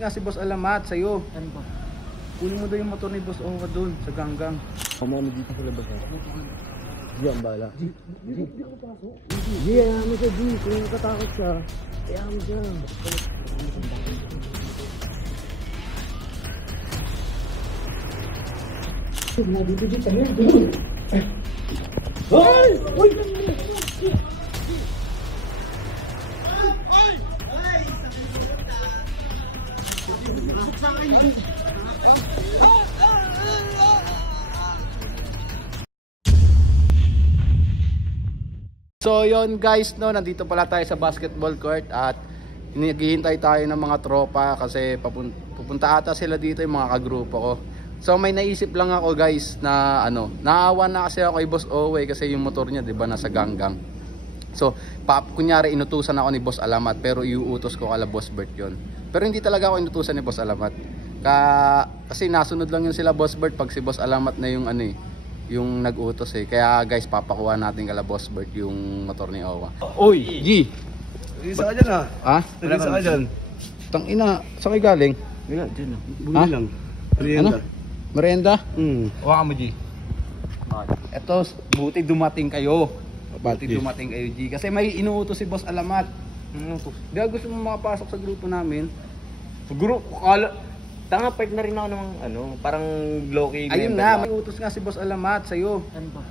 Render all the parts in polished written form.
nga si Boss Alamat sa'yo. Ano ba? Kunin mo daw yung motor ni Boss Owa doon sa ganggang. Pamano dito sa labas ha? Diyan bala. Di ako pasok. Di, ayaw mo siya, Di. Kung natatakot siya, ayaw mo siya. Wala dito, Di. Kami yan, doon. Ay! Uy! So yon guys, no, nandito pala tayo sa basketball court at naghihintay tayo ng mga tropa kasi pupunta ata sila dito yung mga kagrupo ko. So may naisip lang ako guys na naawa na kasi ako kay Boss Owe kasi yung motor niya 'di ba nasa ganggang. So kunyari inutusan ako ni Boss Alamat pero iuutos ko kala Boss Bert yon. Pero hindi talaga ako inutusan ni Boss Alamat. Kasi nasunod lang yun sila Boss Bert pag si Boss Alamat na yung yung nag-utos eh. Kaya guys, papakuha natin kala Boss Bert yung motor ni Owa. Oy, G! Isa ka dyan ha? Ha? Isa ka dyan? Tangina, saan kayo galing? Wala, dyan ha? Buli Ha? lang. Ano? Merienda? Hawakan mo, G. Eto, buti dumating kayo. Buti dumating kayo, G. Kasi may inuutos si Boss Alamat. Di gusto mo makapasok sa grupo namin? Sa group? Tanga, part na rin ako ng parang low-key. Ayun nga, may utos nga si Boss Alamat sa'yo. Ano ba?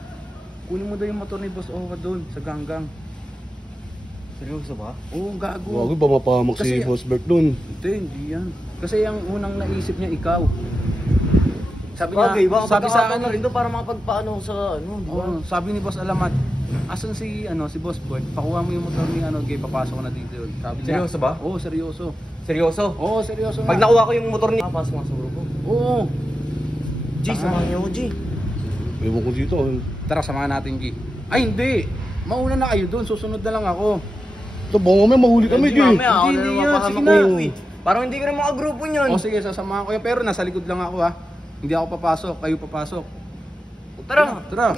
Kunin mo daw yung motor ni Boss Owa doon sa ganggang. Seryoso ba? Oo, gago. Wag ba mapahamak si Kasi- Boss Bert dun? Hindi yan. Kasi ang unang naisip niya ikaw. Sabi Bagay, niya, baka sabi sa pagkakataon na akin, rin doon para makapagpaano sa di ba? sabi ni Boss Alamat, asan si Boss Bert? Pakuha mo yung motor ni Gay, papasok ko na dito yun. Sabi niya. Seryoso ba? Oo, seryoso. Seryoso? Oo, seryoso Pag nga. nakuha ko yung motor ni papasok nga sa grupo. Oo. G, samahan niyo ako, G. Ewan ko dito. Tara, samahan natin, G. Ay, hindi. Mauna na kayo doon, susunod na lang ako. Ito, baka mamaya mahuli kami, G. Mamaya ako Hindi, na hindi naman yan. pahamak Sige ko na. yun, eh. Parang hindi ko na makagrupo niyan. O sige, sasamahan ko yan. Pero nasa likod lang ako ha. Hindi ako papasok, kayo papasok. Tara! Tara.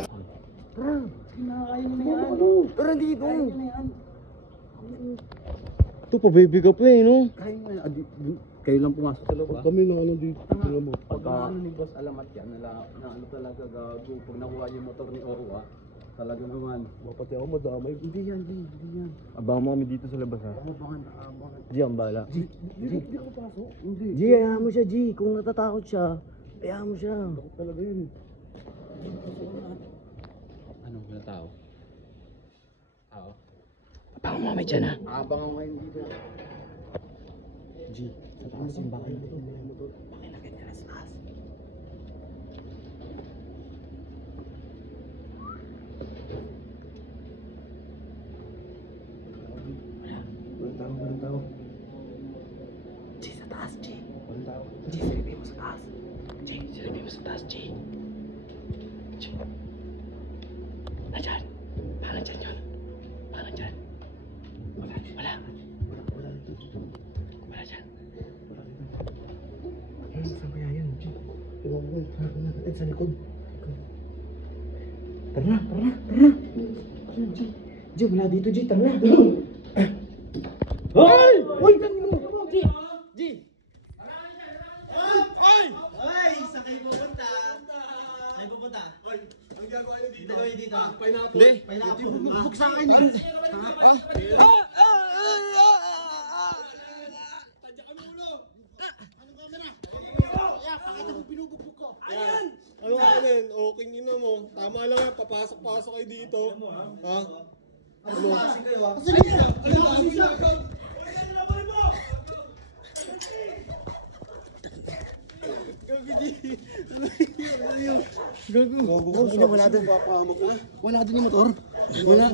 Tara dito! Ito, pa-baby ka pa eh, no? Kayo lang pumasok sa loob ha. Kami na dito. Tingnan mo. Pagka ni Boss Alamat yan, na talaga gago. Pag nakuha yung motor ni Owa, talaga naman. Mapati ako madamay. Hindi yan. Abangan mo kami dito sa labas ha? Abangan. G, ang bala. Hindi ako pasok. Hindi. G, ayaw mo siya, G. Kung natatakot siya, ayaw mo siya. Talaga yun. Ano ba tao? Tao? Abangan mo kami dyan ha? Abangan ko ngayon dito. G, sa taas yung bakay dito. Bakay na ganyan sa taas. Walang tao. G, sa taas, G. Walang tao. G, silipin mo sa taas. G, silipin mo sa taas, G. G. Nandyan. Parang dyan yun. Parang dyan. Wala. Wala dyan. Saan kaya yan, G? Ewan ko, harapin natin sa likod. Tara na. G, wala dito, G. Tara na. Hoy! Hoy! G! Ay! Saan kayo pupunta? Saan pupunta? Ang gagawa niyo dito? Dito. Pineapple. Pineapple. Bubuk sa akin eh. Ano ka yan? Okay nyo mo. Tama lang yan. Papasok-pasok kayo dito. Ha? Ano? Gago. Wala doon. Wala doon yung motor. Wala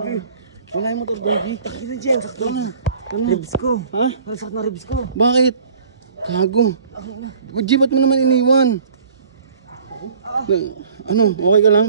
yung motor doon. Takit na dyan. Sakto na. Ribs ko. Ha? Sakto na ribs ko. Bakit? Gago. Ba't mo naman iniwan? Ano? Okay ka lang?